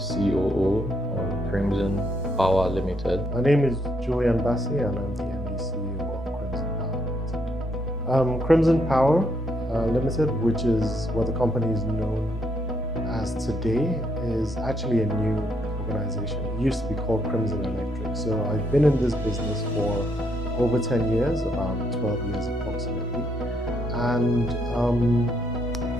COO of Crimson Power Limited. My name is Julian Bassey and I'm the MD CEO of Crimson Power Limited. Crimson Power Limited, which is what the company is known as today, is actually a new organization. It used to be called Crimson Electric. So I've been in this business for over 10 years, about 12 years approximately. And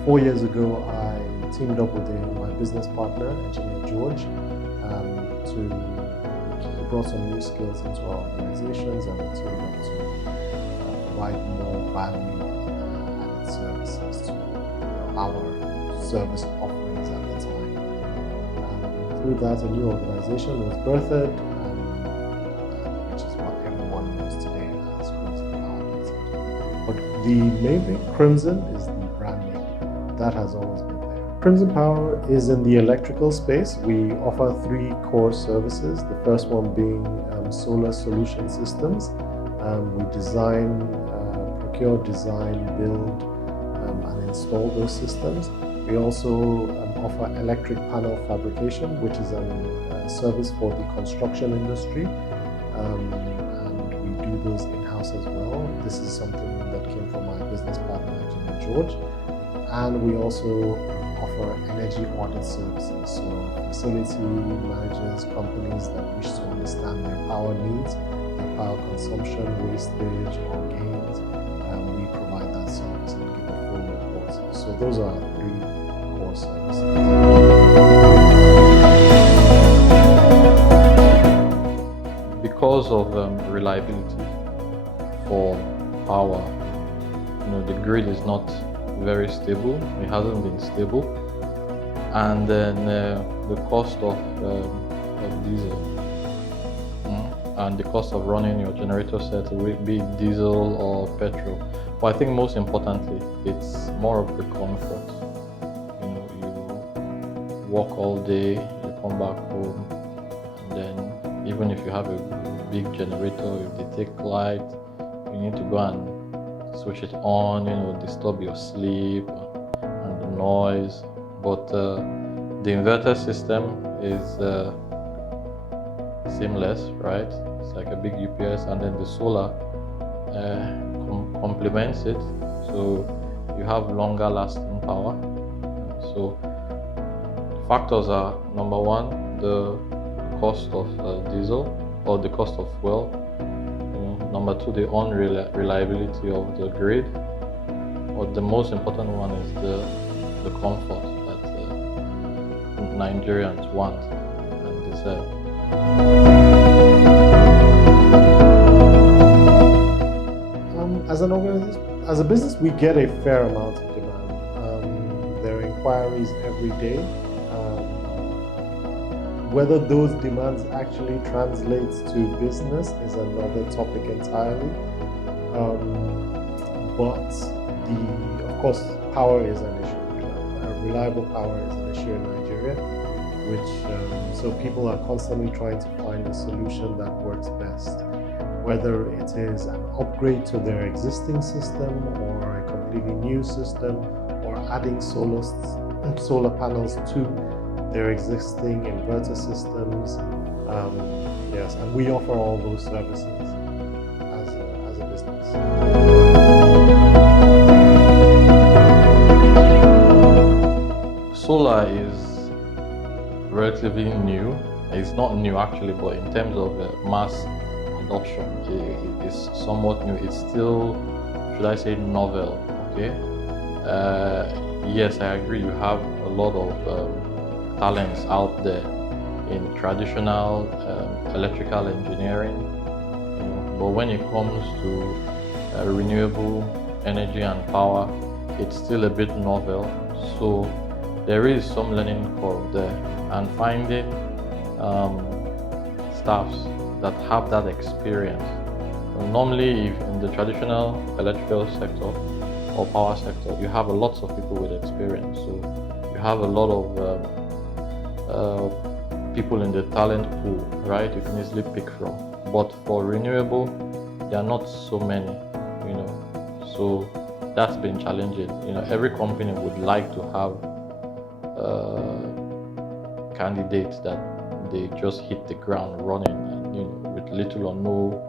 4 years ago, I teamed up with my business partner, Engineer George, he brought some new skills into our organizations and we teamed up to provide more value-added services to our service offerings at the time. Through that, a new organization was birthed, which is what everyone knows today as Crimson Power Limited. But the main thing, Crimson, is the brand name. That has always been there. Crimson Power is in the electrical space. We offer 3 core services. The first one being solar solution systems. We design, procure, design, build, and install those systems. We also offer electric panel fabrication, which is a service for the construction industry. And we do those in-house as well. This is something that came from my business partner, Engineer George. And we also offer energy audit services. So facility managers, companies that wish to understand their power needs, their power consumption, wastage, or gains, we provide that service and give a full report. So those are our 3 core services. Because of reliability for power, the grid is not very stable. It hasn't been stable, and then the cost of diesel and the cost of running your generator set, be it diesel or petrol. But I think most importantly, it's more of the comfort. You work all day, you come back home, and then even if you have a big generator, if they take light, you need to go and switch it on, disturb your sleep and the noise. But the inverter system is seamless, right? It's like a big UPS, and then the solar complements it, so you have longer lasting power. So factors are, number 1, the cost of diesel or the cost of fuel. Number 2, the unreliability of the grid. But the most important one is the comfort that Nigerians want and deserve. As an organization, as a business, we get a fair amount of demand. There are inquiries every day. Whether those demands actually translate to business is another topic entirely. But of course, power is an issue. Reliable power is an issue in Nigeria, so people are constantly trying to find a solution that works best. Whether it is an upgrade to their existing system or a completely new system, or adding solar panels to their existing inverter systems. Yes, and we offer all those services as a business. Solar is relatively new. It's not new actually, but in terms of mass adoption, it is somewhat new. It's still, should I say, novel, okay? Yes, I agree, you have a lot of talents out there in traditional electrical engineering, but when it comes to renewable energy and power, it's still a bit novel. So there is some learning curve there, and finding staffs that have that experience. Normally, if in the traditional electrical sector or power sector, you have lots of people with experience, so you have a lot of people in the talent pool, right? You can easily pick from. But for renewable, there are not so many, So that's been challenging. Every company would like to have candidates that they just hit the ground running, and with little or no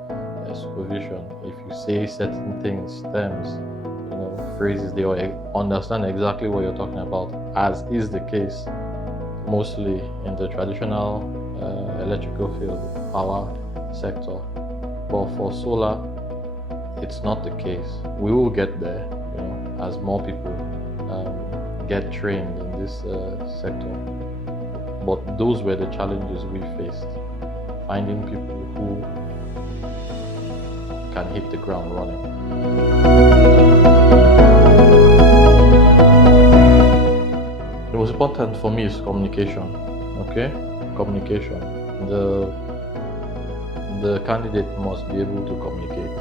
supervision. If you say certain things, terms, phrases, they understand exactly what you're talking about, as is the case mostly in the traditional electrical field, power sector. But for solar, it's not the case. We will get there, as more people get trained in this sector. But those were the challenges we faced, finding people who can hit the ground running. The most important for me is communication. Okay, communication. The candidate must be able to communicate,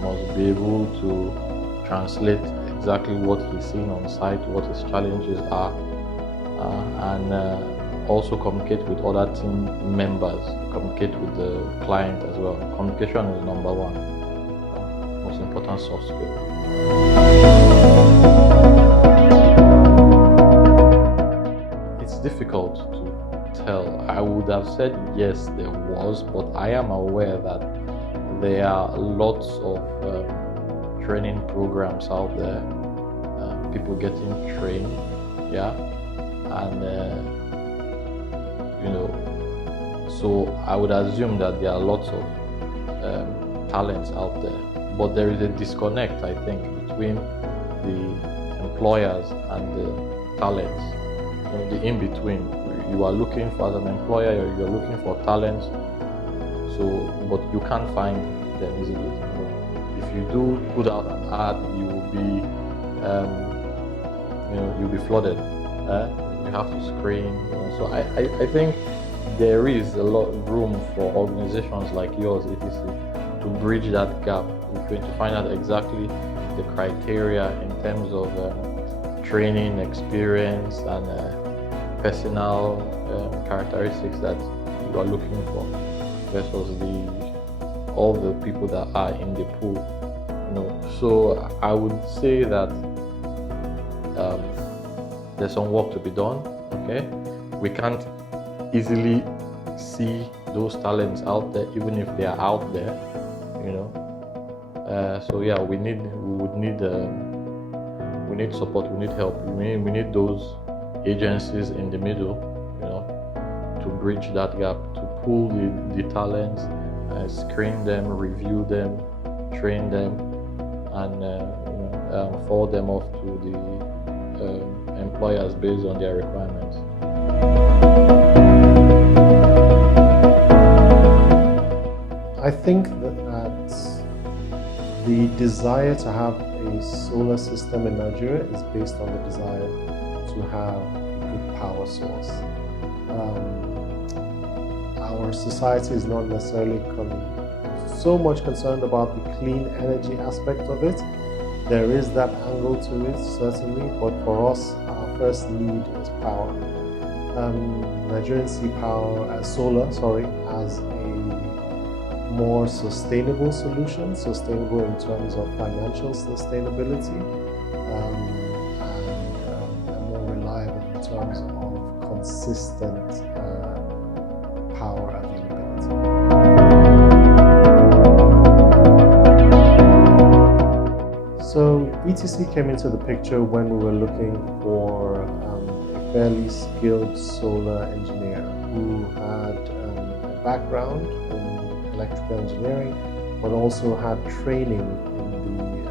must be able to translate exactly what he's seeing on site, what his challenges are, and also communicate with other team members, communicate with the client as well. Communication is number one, most important soft skill. It's difficult to tell. I would have said yes, there was, but I am aware that there are lots of training programs out there, people getting trained, and so I would assume that there are lots of talents out there, but there is a disconnect, I think, between the employers and the talents, the in-between. You are looking for, as an employer, you're looking for talents, but you can't find them easily. If you do put out an ad, you will be flooded. You have to screen. So I think there is a lot of room for organizations like yours, etc., to bridge that gap. We're going to find out exactly the criteria in terms of training, experience, and personal characteristics that you are looking for versus all the people that are in the pool. So I would say that there's some work to be done. Okay, we can't easily see those talents out there, even if they are out there. So yeah, we need support, we need help, we need those agencies in the middle, to bridge that gap, to pull the talents, screen them, review them, train them, and forward them off to the employers based on their requirements. I think that the desire to have a solar system in Nigeria is based on the desire to have a good power source. Our society is not necessarily so much concerned about the clean energy aspect of it. There is that angle to it, certainly, but for us, our first need is power. Nigerians see solar as a more sustainable solution, sustainable in terms of financial sustainability, and more reliable in terms of consistent power availability. So ETC came into the picture when we were looking for a fairly skilled solar engineer who had a background in electrical engineering, but also had training in the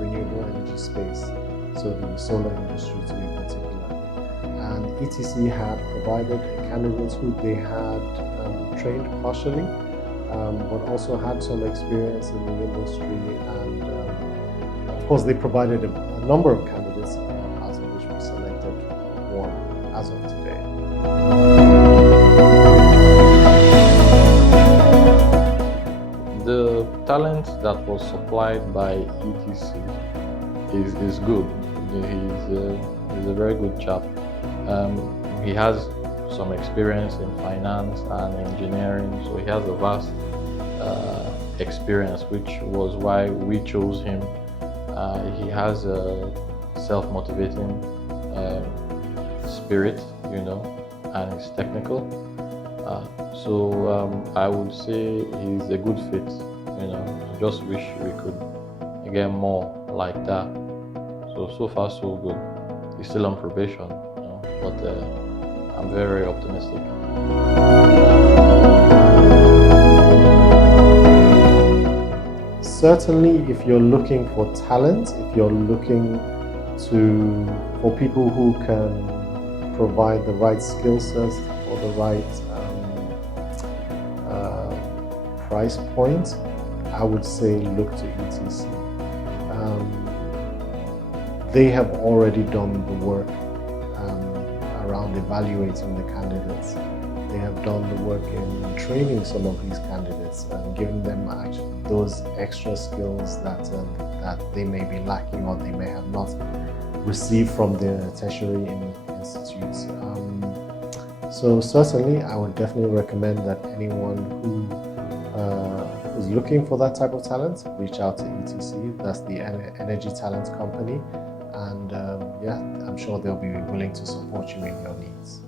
renewable energy space, so the solar industry to be particular. And ETC had provided candidates who they had trained partially, but also had some experience in the industry, and of course they provided a number of candidates, out of which we selected one as of today. The talent that was supplied by ETC is good. He's a very good chap. He has some experience in finance and engineering, so he has a vast experience, which was why we chose him. He has a self-motivating spirit, and he's technical. So I would say he's a good fit. I just wish we could get more like that. So far so good. He's still on probation, but I'm very optimistic. Certainly, if you're looking for talent, if you're looking for people who can provide the right skill sets for the right price point, I would say look to ETC. They have already done the work around evaluating the candidates. They have done the work in training some of these candidates and giving them actually those extra skills that they may be lacking or they may have not received from their tertiary institutes. So certainly, I would definitely recommend that anyone who is looking for that type of talent, reach out to ETC. That's the Energy Talent Company. And yeah, I'm sure they'll be willing to support you in your needs.